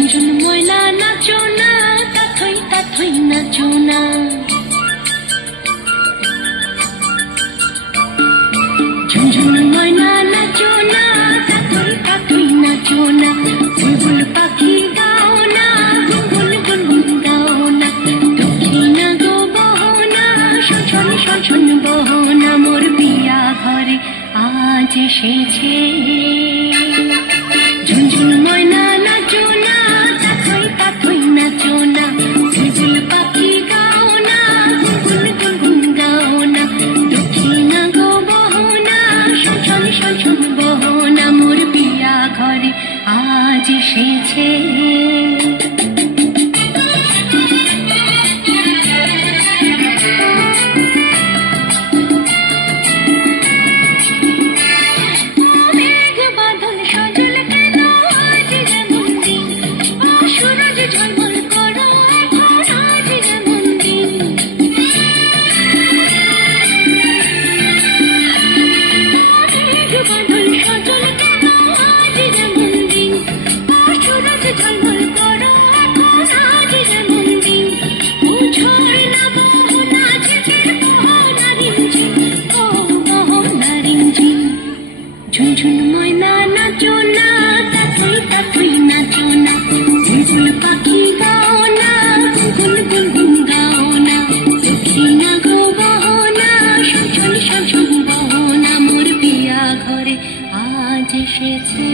ঝুনঝুন ময়না নাচো না, তাথই তাথই নাচো না। ঝুনঝুন ময়না নাচো না, তাথই তাথই নাচো না। বুলবুল পাখি গাও না, গুনগুন গুনগুন গাও না। দক্ষিণা গো বহনা, শোষণ শোষণ বহনা। মোর বিয়া ঘরে আজ এসেছে। ঝুনঝুন ময়না নাচো না, তাথই তাথই নাচো না। বুলবুল পাখি গাও না, গুনগুন গুনগুন গাও না। দক্ষিণা গো বহনা, শোষণ শোষণ বহনা। মোর বিয়া ঘরে আজ এসেছে। ঝুনঝুন ময়না নাচো না, তাথই তাথই নাচো না। বুলবুল পাখি গাও না, গুনগুন গুনগুন গাও না। দক্ষিণা গো বহনা, শোষণ শোষণ বহনা। মোর বিয়া ঘরে আজ এসেছে।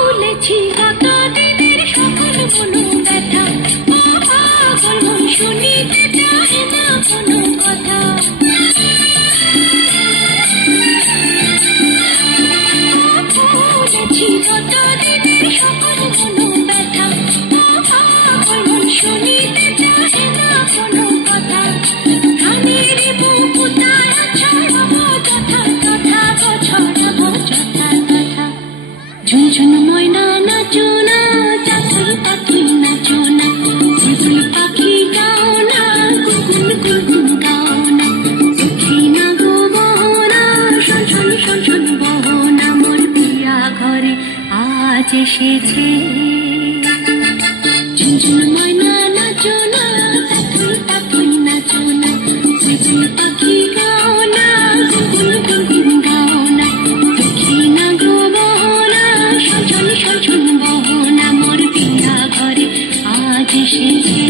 ভুলেছি কত দিনের সকল মনো ব্যথা, পাগল মন শুনিতে চাহে না কোনো কথা। ভুলেছি কত দিনের সকল মনো ব্যথা, পাগল মন শুনিতে চাহে না কোনো কথা। ধানের বুকুতায় ছড়াবো যথা কথা, ছড়াবো যথা কথা। ঝুনঝুন ময়না নাচো না, তাথই তাথই নাচো না। বুলবুল পাখি গাও না, গুনগুন গুনগুন গাও না। দক্ষিণা গো বহনা, শোষণ শোষণ বহনা। মোর বিয়া ঘরে আজ এসেছে। ঝুনঝুন ময়না নাচো না, তাথই তাথই নাচো না। বুলবুল পাখি গাও না, গুনগুন গুনগুন গাও না। দক্ষিণা গো বহনা, শোষণ শোষণ বহনা। মোর বিয়া ঘরে আজ এসেছে।